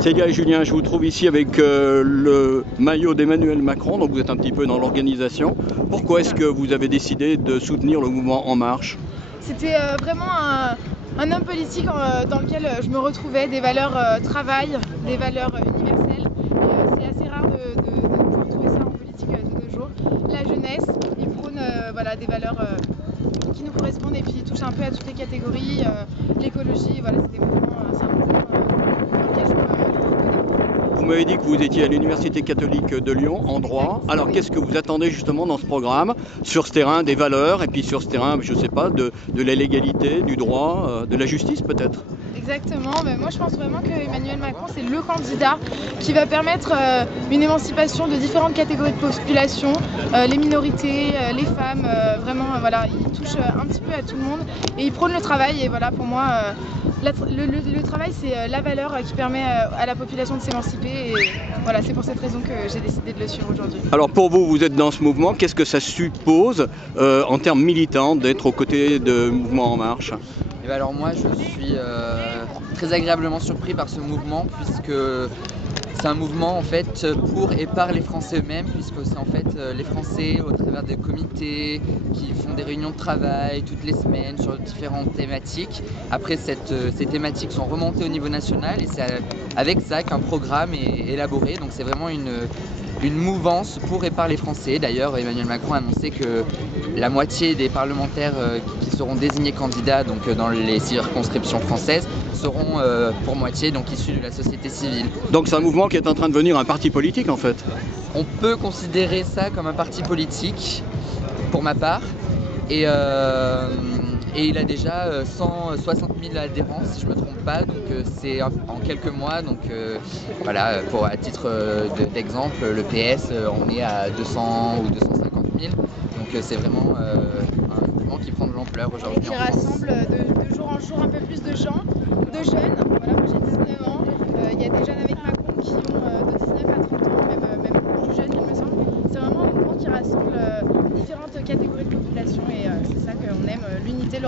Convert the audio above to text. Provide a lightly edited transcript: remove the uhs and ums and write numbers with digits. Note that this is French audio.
Célia et Julien, je vous trouve ici avec le maillot d'Emmanuel Macron, donc vous êtes un petit peu dans l'organisation. Pourquoi est-ce que vous avez décidé de soutenir le mouvement En Marche? C'était vraiment un homme politique dans lequel je me retrouvais, des valeurs travail, des valeurs universelles. Et c'est assez rare de pouvoir trouver ça en politique de nos jours. La jeunesse, il prône voilà, des valeurs qui nous correspondent et puis il touche un peu à toutes les catégories. L'écologie, voilà, c'est un mouvement dans lequel je me reconnais. Vous m'avez dit que vous étiez à l'Université catholique de Lyon, en droit. Alors qu'est-ce que vous attendez justement dans ce programme, sur ce terrain des valeurs, et puis sur ce terrain, je ne sais pas, de la légalité, du droit, de la justice peut-être? Exactement, mais moi je pense vraiment que Emmanuel Macron c'est le candidat qui va permettre une émancipation de différentes catégories de population, les minorités, les femmes, vraiment voilà, il touche un petit peu à tout le monde et il prône le travail et voilà pour moi le travail c'est la valeur qui permet à la population de s'émanciper et voilà c'est pour cette raison que j'ai décidé de le suivre aujourd'hui. Alors pour vous, vous êtes dans ce mouvement, qu'est-ce que ça suppose en termes militants d'être aux côtés de Mouvement En Marche? Et alors moi je suis très agréablement surpris par ce mouvement puisque c'est un mouvement en fait pour et par les Français eux-mêmes puisque c'est en fait les Français au travers des comités qui font des réunions de travail toutes les semaines sur différentes thématiques. Après ces thématiques sont remontées au niveau national et c'est avec ça qu'un programme est élaboré, donc c'est vraiment une mouvance pour et par les Français. D'ailleurs, Emmanuel Macron a annoncé que la moitié des parlementaires qui seront désignés candidats donc, dans les circonscriptions françaises seront pour moitié donc, issus de la société civile. Donc c'est un mouvement qui est en train de devenir un parti politique en fait? On peut considérer ça comme un parti politique, pour ma part. Et il a déjà 160 000 adhérents si je ne me trompe pas, donc c'est en quelques mois, donc voilà, à titre d'exemple, le PS on est à 200 ou 250 000, donc c'est vraiment un mouvement qui prend de l'ampleur aujourd'hui. Et qui rassemble de jour en jour un peu plus de gens, de jeunes, voilà, moi j'ai 19 ans, il y a des jeunes avec Macron qui ont de 19 à 30 ans, même plus jeunes il me semble, c'est vraiment un mouvement qui rassemble différentes catégories de population et c'est ça qu'on aime, l'unité.